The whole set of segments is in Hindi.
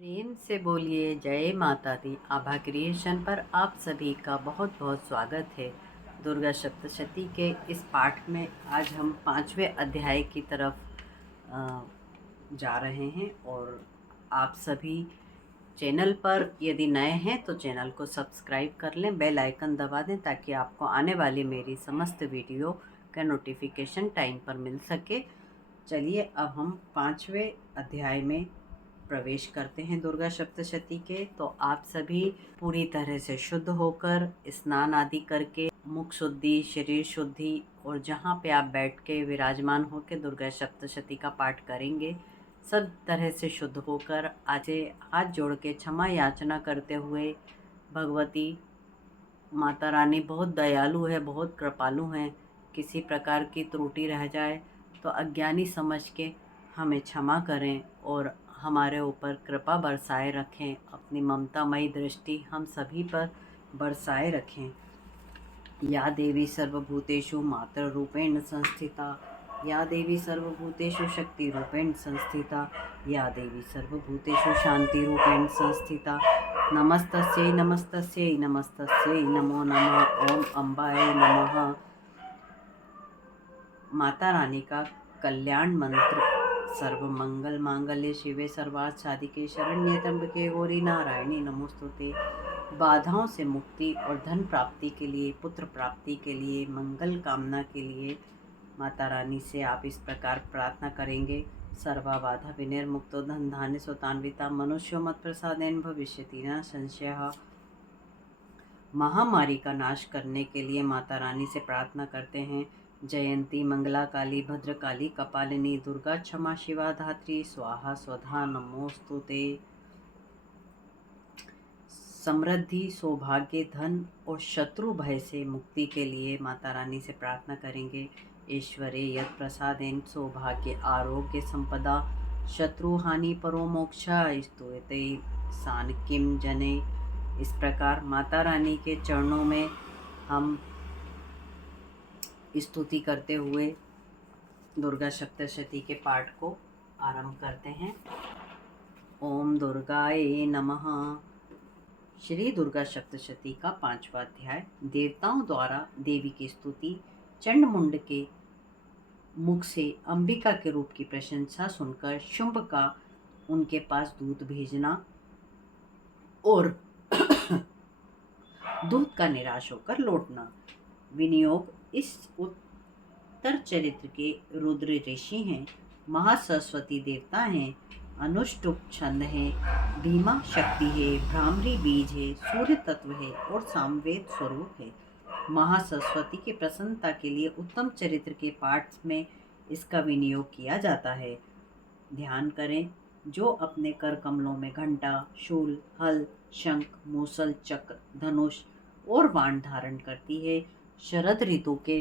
प्रेम से बोलिए जय माता दी। आभा क्रिएशन पर आप सभी का बहुत बहुत स्वागत है। दुर्गा सप्तशती के इस पाठ में आज हम 5वें अध्याय की तरफ जा रहे हैं और आप सभी चैनल पर यदि नए हैं तो चैनल को सब्सक्राइब कर लें, बेल आइकन दबा दें ताकि आपको आने वाली मेरी समस्त वीडियो का नोटिफिकेशन टाइम पर मिल सके। चलिए अब हम 5वें अध्याय में प्रवेश करते हैं दुर्गा सप्तशती के। तो आप सभी पूरी तरह से शुद्ध होकर स्नान आदि करके मुख शुद्धि, शरीर शुद्धि और जहाँ पे आप बैठ के विराजमान होकर दुर्गा सप्तशती का पाठ करेंगे, सब तरह से शुद्ध होकर आज हाथ जोड़ के क्षमा याचना करते हुए, भगवती माता रानी बहुत दयालु है, बहुत कृपालु हैं। किसी प्रकार की त्रुटि रह जाए तो अज्ञानी समझ के हमें क्षमा करें और हमारे ऊपर कृपा बरसाए रखें। अपनी ममतामयी दृष्टि हम सभी पर बरसाए रखें। या देवी सर्वभूतेषु मातृरूपेण संस्थिता, या देवी सर्वभूतेषु शक्तिरूपेण संस्थिता, या देवी सर्वभूतेषु शांतिरूपेण संस्थिता। नमस्तस्यै नमस्तस्यै नमस्तस्यै नमो नमः। ओम अम्बाय नमः। माता रानी का कल्याण मंत्र। सर्व मंगल मांगल्ये शिवे सर्वार्थ साधिके शरण्ये त्र्यंबके गौरी नारायणी नमोस्तुते। बाधाओं से मुक्ति और धन प्राप्ति के लिए, पुत्र प्राप्ति के लिए, मंगल कामना के लिए माता रानी से आप इस प्रकार प्रार्थना करेंगे। सर्वा बाधा विनिर्मुक्तो धन धान्य सुतान्विता मनुष्यो मत प्रसादेन भविष्यति न संशयः। महामारी का नाश करने के लिए माता रानी से प्रार्थना करते हैं। जयंती मंगला काली भद्रकाली कपालिनी दुर्गा क्षमा शिवा धात्री स्वाहा स्वधा नमोस्तुते। समृद्धि, सौभाग्य, धन और शत्रु भय से मुक्ति के लिए माता रानी से प्रार्थना करेंगे। ईश्वरे यत् प्रसादेन सौभाग्य आरोग्य संपदा शत्रु हानि परो मोक्षा स्तुते सानकिम जने। इस प्रकार माता रानी के चरणों में हम स्तुति करते हुए दुर्गा सप्तशती के पाठ को आरंभ करते हैं। ओम दुर्गाये नमः। श्री दुर्गा सप्तशती का 5वां अध्याय। देवताओं द्वारा देवी की स्तुति। चंडमुंड के मुख से अंबिका के रूप की प्रशंसा सुनकर शुंभ का उनके पास दूत भेजना और दूत का निराश होकर लौटना। विनियोग। इस उत्तर चरित्र के रुद्र ऋषि हैं, महासरस्वती देवता हैं, अनुष्टुप छंद है, भीमा शक्ति है, भ्रामरी बीज है, सूर्य तत्व है और सामवेद स्वरूप है। महासरस्वती की प्रसन्नता के लिए उत्तम चरित्र के पाठ में इसका विनियोग किया जाता है। ध्यान करें, जो अपने कर कमलों में घंटा, शूल, हल, शंख, मूसल, चक्र, धनुष और बाण धारण करती है, शरद ऋतु के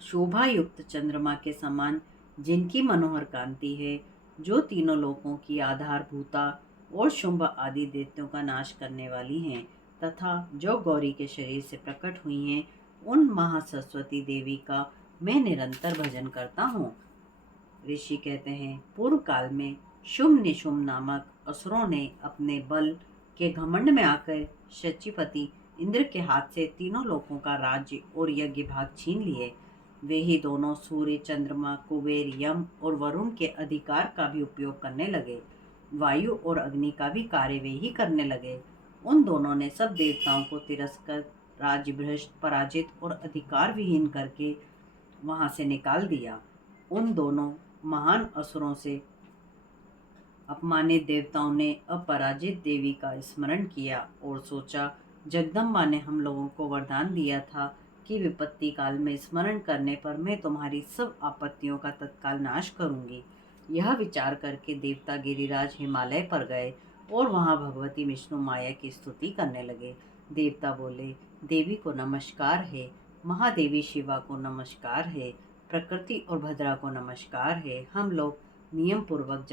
शोभा युक्त चंद्रमा के समान जिनकी मनोहर कांति है, जो तीनों लोकों की आधारभूता और शुंभ आदि दैत्यों का नाश करने वाली हैं, तथा जो गौरी के शरीर से प्रकट हुई हैं, उन महासरस्वती देवी का मैं निरंतर भजन करता हूँ। ऋषि कहते हैं, पूर्व काल में शुंभ निशुंभ नामक असुरों ने अपने बल के घमंड में आकर शचीपति इंद्र के हाथ से तीनों लोकों का राज्य और यज्ञ भाग छीन लिए। वे ही दोनों सूर्य, चंद्रमा, कुबेर, यम और वरुण के अधिकार का भी उपयोग करने लगे। वायु और अग्नि का भी कार्य वे ही करने लगे। उन दोनों ने सब देवताओं को तिरस्कृत, राज्य भ्रष्ट, पराजित और अधिकार विहीन करके वहां से निकाल दिया। उन दोनों महान असुरों से अपमानित देवताओं ने अपराजित देवी का स्मरण किया और सोचा, जगदम्बा ने हम लोगों को वरदान दिया था कि विपत्ति काल में स्मरण करने पर मैं तुम्हारी सब आपत्तियों का तत्काल नाश करूंगी। यह विचार करके देवता गिरिराज हिमालय पर गए और वहां भगवती विष्णु माया की स्तुति करने लगे। देवता बोले, देवी को नमस्कार है, महादेवी शिवा को नमस्कार है, प्रकृति और भद्रा को नमस्कार है। हम लोग नियम पूर्वक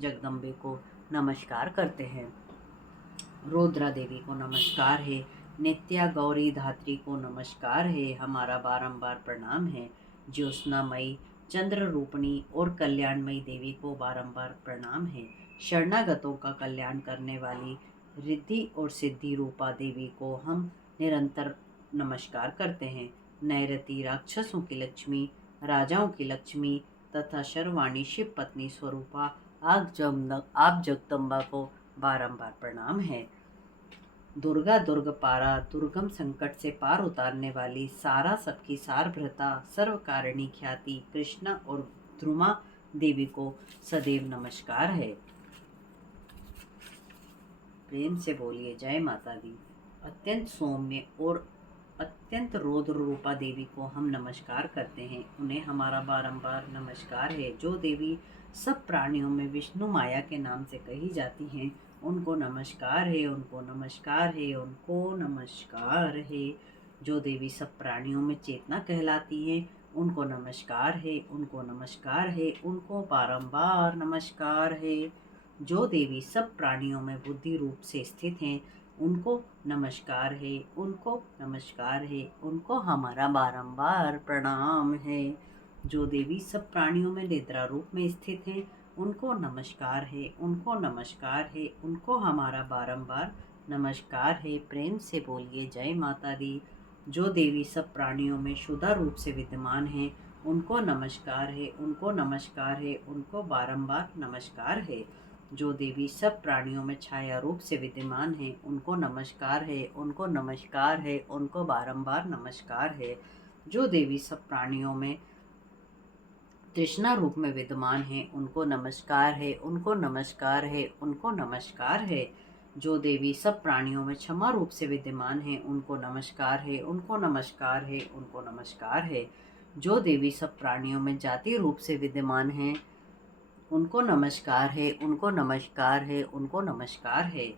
जगदम्बे को नमस्कार करते हैं। रुद्रा देवी को नमस्कार है, नित्या गौरी धात्री को नमस्कार है, हमारा बारंबार प्रणाम है। ज्योत्सना मई चंद्र रूपणी और कल्याणमयी देवी को बारंबार प्रणाम है। शरणागतों का कल्याण करने वाली रिद्धि और सिद्धि रूपा देवी को हम निरंतर नमस्कार करते हैं। नैरति राक्षसों की लक्ष्मी, राजाओं की लक्ष्मी तथा शर्वाणी शिव पत्नी स्वरूपा आप जगदम्बा को बारंबार प्रणाम है। दुर्गा दुर्ग पारा, दुर्गम संकट से पार उतारने वाली, सारा सबकी सारभ्रता, सर्वकारिणी ख्याति कृष्णा और ध्रुमा देवी को सदैव नमस्कार है। प्रेम से बोलिए जय माता दी। अत्यंत सौम्य और अत्यंत रौद्र रूपा देवी को हम नमस्कार करते हैं, उन्हें हमारा बारंबार नमस्कार है। जो देवी सब प्राणियों में विष्णु माया के नाम से कही जाती हैं, उनको नमस्कार है, उनको नमस्कार है, उनको नमस्कार है। जो देवी सब प्राणियों में चेतना कहलाती हैं, उनको नमस्कार है, उनको नमस्कार है, उनको बारंबार नमस्कार है। जो देवी सब प्राणियों में बुद्धि रूप से स्थित हैं, उनको नमस्कार है, उनको नमस्कार है, उनको हमारा बारंबार प्रणाम है। जो देवी सब प्राणियों में निद्रा रूप में स्थित हैं, उनको नमस्कार है, उनको नमस्कार है, उनको हमारा बारंबार नमस्कार है। प्रेम से बोलिए जय माता दी। जो देवी सब प्राणियों में शुद्ध रूप से विद्यमान हैं, उनको नमस्कार है, उनको नमस्कार है, उनको बारंबार नमस्कार है। जो देवी सब प्राणियों में छाया रूप से विद्यमान है, उनको नमस्कार है, उनको नमस्कार है, उनको बारंबार नमस्कार है। जो देवी सब प्राणियों में तृष्णा रूप में विद्यमान है, उनको नमस्कार है, उनको नमस्कार है, उनको नमस्कार है। जो देवी सब प्राणियों में क्षमा रूप से विद्यमान है, उनको नमस्कार है, उनको नमस्कार है, उनको नमस्कार है। जो देवी सब प्राणियों में जाति रूप से विद्यमान है, उनको नमस्कार है, उनको नमस्कार है, उनको नमस्कार है।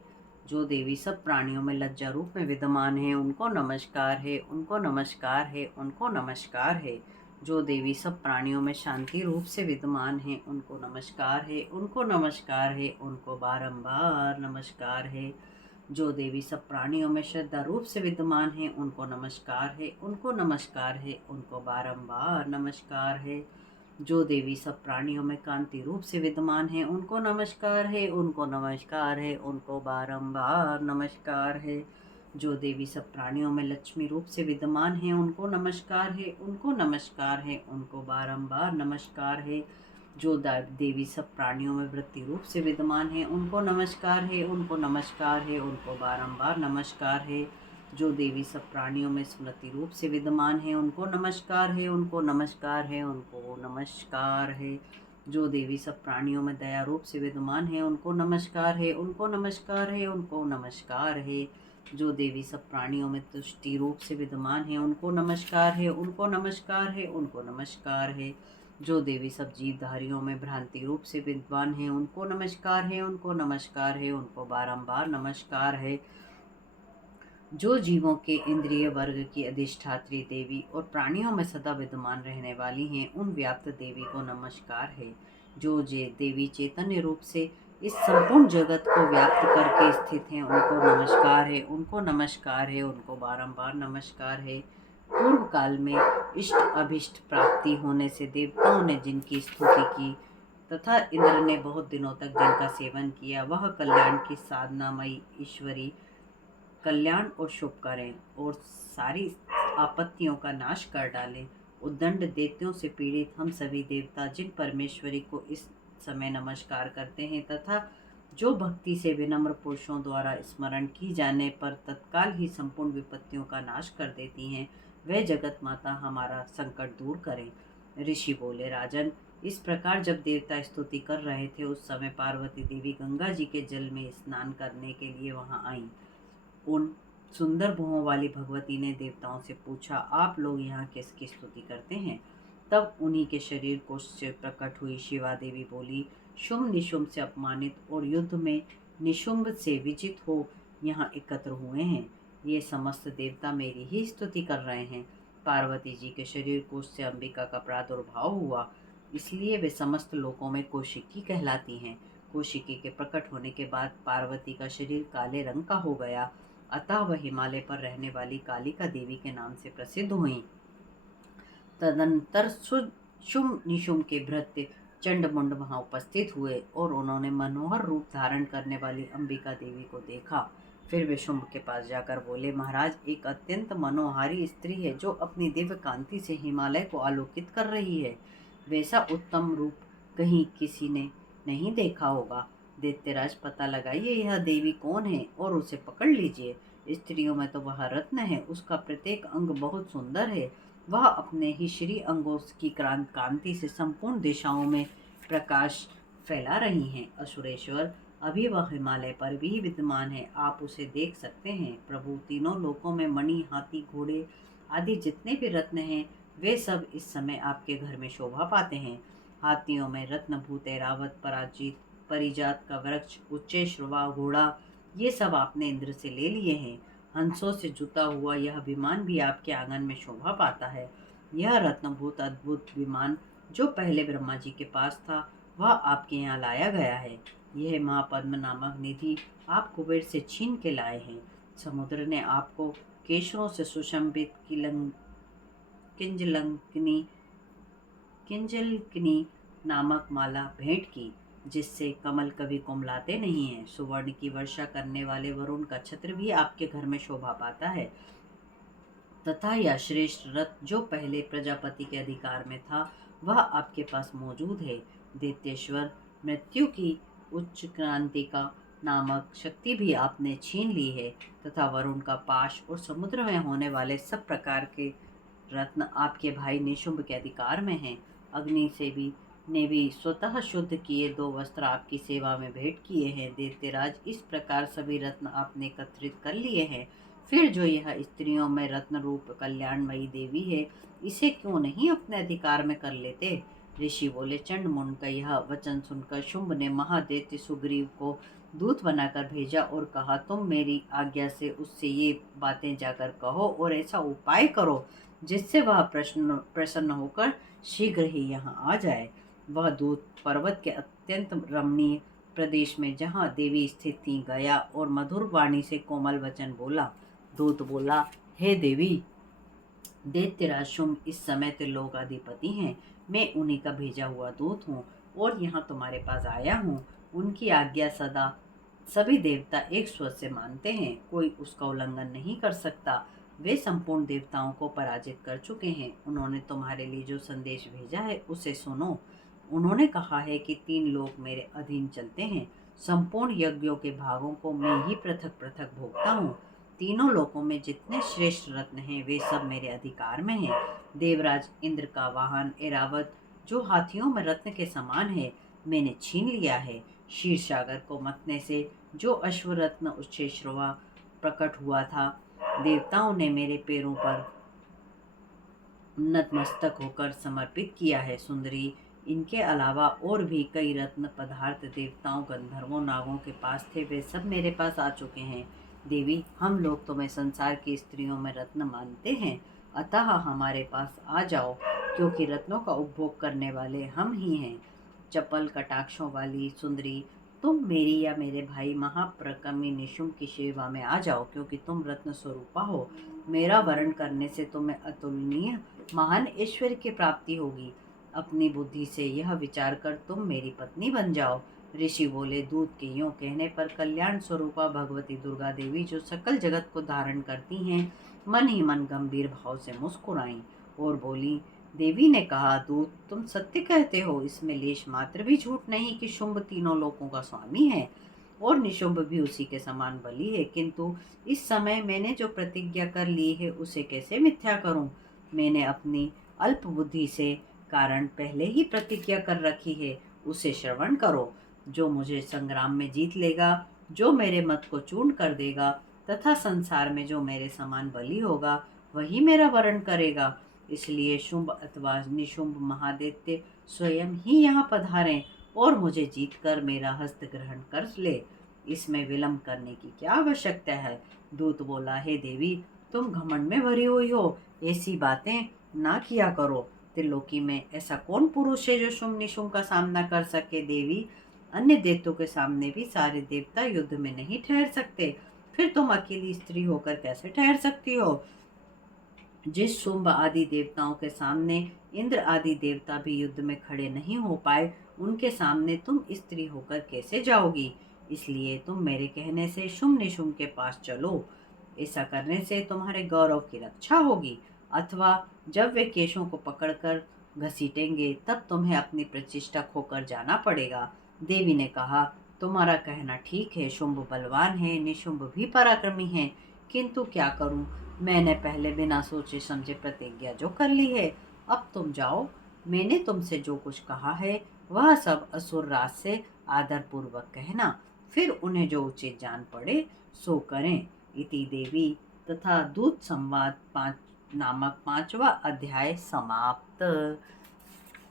जो देवी सब प्राणियों में लज्जा रूप में विद्यमान है, उनको नमस्कार है, उनको नमस्कार है, उनको नमस्कार है। जो देवी सब प्राणियों में शांति रूप से विद्यमान है, उनको नमस्कार है, उनको नमस्कार है, उनको बारंबार नमस्कार है। जो देवी सब प्राणियों में श्रद्धा रूप से विद्यमान है, उनको नमस्कार है, उनको नमस्कार है, उनको बारंबार नमस्कार है। जो देवी सब प्राणियों में कांति रूप से विद्यमान है, उनको नमस्कार है, उनको नमस्कार है, उनको बारंबार नमस्कार है। जो देवी सब प्राणियों में लक्ष्मी रूप से विद्यमान है, उनको नमस्कार है, उनको नमस्कार है, उनको बारंबार नमस्कार है। जो देवी सब प्राणियों में वृत्ति रूप से विद्यमान है, उनको नमस्कार है, उनको नमस्कार है, उनको बारंबार नमस्कार है। जो देवी सब प्राणियों में स्मृति रूप से विद्यमान है, उनको नमस्कार है, उनको नमस्कार है, उनको नमस्कार है। जो देवी सब प्राणियों में दया रूप से विद्यमान है, उनको नमस्कार है, उनको नमस्कार है, उनको नमस्कार है। जो देवी सब प्राणियों में तुष्टि रूप से विद्यमान है, उनको नमस्कार है, उनको नमस्कार है, उनको नमस्कार है। जो देवी सब जीवधारियों में भ्रांति रूप से विद्यमान है, उनको नमस्कार है, उनको नमस्कार है, उनको बारंबार नमस्कार है। जो जीवों के इंद्रिय वर्ग की अधिष्ठात्री देवी और प्राणियों में सदा विद्यमान रहने वाली हैं, उन व्याप्त देवी को नमस्कार है। जो देवी चैतन्य रूप से इस संपूर्ण जगत को व्याप्त करके स्थित हैं, उनको नमस्कार है, उनको नमस्कार है, उनको बारंबार नमस्कार है। पूर्व काल में इष्ट अभिष्ट प्राप्ति होने से देवताओं ने जिनकी स्तुति की तथा इंद्र ने बहुत दिनों तक जिनका सेवन किया, वह कल्याण की साधनामयी ईश्वरी कल्याण और शुभ करें और सारी आपत्तियों का नाश कर डालें। उद्दंड दैत्यों से पीड़ित हम सभी देवता जिन परमेश्वरी को इस समय नमस्कार करते हैं तथा जो भक्ति से विनम्र पुरुषों द्वारा स्मरण की जाने पर तत्काल ही संपूर्ण विपत्तियों का नाश कर देती हैं, वह जगत माता हमारा संकट दूर करें। ऋषि बोले, राजन, इस प्रकार जब देवता स्तुति कर रहे थे, उस समय पार्वती देवी गंगा जी के जल में स्नान करने के लिए वहां आईं। उन सुंदर भुवों वाली भगवती ने देवताओं से पूछा, आप लोग यहाँ किसकी स्तुति करते हैं? तब उन्हीं के शरीर को से प्रकट हुई शिवा देवी बोली, शुंभ निशुंभ से अपमानित और युद्ध में निशुंभ से विजित हो यहाँ एकत्र हुए हैं। ये समस्त देवता मेरी ही स्तुति कर रहे हैं। पार्वती जी के शरीर कोश से अंबिका का प्रादुर्भाव हुआ, इसलिए वे समस्त लोकों में कौशिकी कहलाती हैं। कौशिकी के प्रकट होने के बाद पार्वती का शरीर काले रंग का हो गया, अतः वह हिमालय पर रहने वाली कालिका देवी के नाम से प्रसिद्ध हुई। तदनंतर शुंभ निशुंभ के भृत्य चंडमुंड वहां उपस्थित हुए और उन्होंने मनोहर रूप धारण करने वाली अंबिका देवी को देखा। फिर वे शुंभ के पास जाकर बोले, महाराज, एक अत्यंत मनोहारी स्त्री है जो अपनी दिव्य कांति से हिमालय को आलोकित कर रही है। वैसा उत्तम रूप कहीं किसी ने नहीं देखा होगा। दैत्यराज, पता लगाइए यह देवी कौन है और उसे पकड़ लीजिए। स्त्रियों में तो वह रत्न है, उसका प्रत्येक अंग बहुत सुंदर है। वह अपने ही श्री अंगों की कांति से संपूर्ण दिशाओं में प्रकाश फैला रही हैं। असुरेश्वर, अभी वह हिमालय पर भी विद्यमान है, आप उसे देख सकते हैं। प्रभु, तीनों लोकों में मणि, हाथी, घोड़े आदि जितने भी रत्न हैं, वे सब इस समय आपके घर में शोभा पाते हैं। हाथियों में रत्नभूत ऐरावत, पराजित परिजात का वृक्ष, उच्चैश्रवा घोड़ा, ये सब आपने इंद्र से ले लिए हैं। हंसों से जुता हुआ यह विमान भी आपके आंगन में शोभा पाता है। यह रत्नभूत अद्भुत विमान जो पहले ब्रह्मा जी के पास था, वह आपके यहाँ लाया गया है। यह महापद्म नामक निधि आप कुबेर से छीन के लाए हैं। समुद्र ने आपको केशरों से सुशंभित किंजलंकनी किंजलकनी नामक माला भेंट की, जिससे कमल कभी कुमलाते नहीं हैं। सुवर्ण की वर्षा करने वाले वरुण का छत्र भी आपके घर में शोभा पाता है तथा यह श्रेष्ठ रथ जो पहले प्रजापति के अधिकार में था, वह आपके पास मौजूद है। दैत्येश्वर, मृत्यु की उच्च क्रांति का नामक शक्ति भी आपने छीन ली है तथा वरुण का पाश और समुद्र में होने वाले सब प्रकार के रत्न आपके भाई निशुंभ के अधिकार में हैं। अग्नि से भी ने भी स्वतः शुद्ध किए 2 वस्त्र आपकी सेवा में भेंट किए हैं। दैत्यराज, इस प्रकार सभी रत्न आपने एकत्रित कर लिए हैं। फिर जो यह स्त्रियों में रत्न रूप कल्याणमयी देवी है, इसे क्यों नहीं अपने अधिकार में कर लेते? ऋषि बोले, चंडमुंड का यह वचन सुनकर शुंभ ने महादैत्य सुग्रीव को दूत बनाकर भेजा और कहा, तुम मेरी आज्ञा से उससे ये बातें जाकर कहो और ऐसा उपाय करो जिससे वह प्रसन्न होकर शीघ्र ही यहाँ आ जाए। वह दूत पर्वत के अत्यंत रमणीय प्रदेश में जहाँ देवी स्थित थी गया और मधुर वाणी से कोमल वचन बोला। दूत बोला, हे देवी, दैत्यराज शुंभ इस समय त्रिलोकाधिपति हैं। मैं उन्हीं का भेजा हुआ दूत हूँ और यहाँ तुम्हारे पास आया हूँ। उनकी आज्ञा सदा सभी देवता एक स्वर से मानते हैं, कोई उसका उल्लंघन नहीं कर सकता। वे संपूर्ण देवताओं को पराजित कर चुके हैं। उन्होंने तुम्हारे लिए जो संदेश भेजा है उसे सुनो। उन्होंने कहा है कि 3 लोक मेरे अधीन चलते हैं। संपूर्ण यज्ञों के भागों को मैं ही पृथक पृथक भोगता हूँ। तीनों लोकों में जितने श्रेष्ठ रत्न हैं, वे सब मेरे अधिकार में हैं। देवराज इंद्र का वाहन ऐरावत, जो हाथियों में रत्न के समान है, मैंने छीन लिया है। क्षीर सागर को मतने से जो अश्वरत्न उच्चैश्रवा प्रकट हुआ था, देवताओं ने मेरे पैरों पर नतमस्तक होकर समर्पित किया है। सुंदरी, इनके अलावा और भी कई रत्न पदार्थ देवताओं, गंधर्वों, नागों के पास थे, वे सब मेरे पास आ चुके हैं। देवी, हम लोग तुम्हें संसार की स्त्रियों में रत्न मानते हैं, अतः हमारे पास आ जाओ, क्योंकि रत्नों का उपभोग करने वाले हम ही हैं। चपल कटाक्षों वाली सुंदरी, तुम मेरी या मेरे भाई महाप्रकमी निशुंभ की सेवा में आ जाओ, क्योंकि तुम रत्न स्वरूपा हो। मेरा वरण करने से तुम्हें अतुलनीय महान ऐश्वर्य की प्राप्ति होगी। अपनी बुद्धि से यह विचार कर तुम मेरी पत्नी बन जाओ। ऋषि बोले, दूत के यूं कहने पर कल्याण स्वरूपा भगवती दुर्गा देवी, जो सकल जगत को धारण करती हैं, मन ही मन गंभीर भाव से मुस्कुराई और बोली। देवी ने कहा, दूत, तुम सत्य कहते हो, इसमें लेश मात्र भी झूठ नहीं कि शुंभ तीनों लोकों का स्वामी है और निशुंभ भी उसी के समान बली है, किंतु इस समय मैंने जो प्रतिज्ञा कर ली है उसे कैसे मिथ्या करूं? मैंने अपनी अल्प बुद्धि से कारण पहले ही प्रतिज्ञा कर रखी है, उसे श्रवण करो। जो मुझे संग्राम में जीत लेगा, जो मेरे मत को चूर्ण कर देगा तथा संसार में जो मेरे समान बली होगा, वही मेरा वरण करेगा। इसलिए शुंभ अथवा निशुंभ महादैत्य स्वयं ही यहाँ पधारें और मुझे जीतकर मेरा हस्त ग्रहण कर ले। इसमें विलंब करने की क्या आवश्यकता है? दूत बोला, हे देवी, तुम घमंड में भरी हुई हो, ऐसी बातें ना किया करो। त्रिलोकी में ऐसा कौन पुरुष है जो शुंभ निशुंभ का सामना कर सके? देवी, अन्य देवताओं के सामने भी सारे देवता युद्ध में नहीं ठहर सकते, फिर तुम अकेली स्त्री होकर कैसे ठहर सकती हो? जिस शुंभ आदि देवताओं के सामने इंद्र आदि देवता भी युद्ध में खड़े नहीं हो पाए, उनके सामने तुम स्त्री होकर कैसे जाओगी? इसलिए तुम मेरे कहने से शुंभ निशुंभ के पास चलो। ऐसा करने से तुम्हारे गौरव की रक्षा होगी, अथवा जब वे केशों को पकड़कर घसीटेंगे तब तुम्हें अपनी प्रतिष्ठा खोकर जाना पड़ेगा। देवी ने कहा, तुम्हारा कहना ठीक है, शुंभ बलवान है, निशुंभ भी पराक्रमी है, किंतु क्या करूं, मैंने पहले बिना सोचे समझे प्रतिज्ञा जो कर ली है। अब तुम जाओ, मैंने तुमसे जो कुछ कहा है वह सब असुर राज से आदर पूर्वक कहना, फिर उन्हें जो उचित जान पड़े सो करें। इति देवी तथा दूत संवाद नामक 5वां अध्याय समाप्त।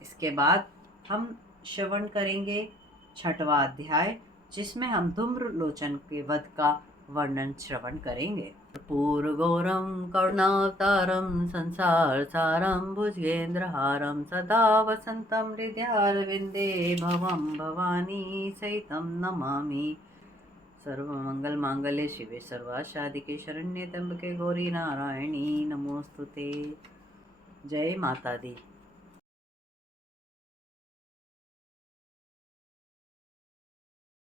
इसके बाद हम श्रवण करेंगे 6वां अध्याय, जिसमें हम धूम्र लोचन के वध का वर्णन श्रवण करेंगे। पूर्वगौरम करुणावतारम संसार सारम भुजगेंद्रहारम सदा वसंतम हृदयारविंदे भवम भवानी सहितम नमामि। सर्वमंगल मांगल्ये शिवे सर्वासाधिके शरण्ये त्र्यंबके गौरी नारायणी नमोस्तुते। जय माता दी।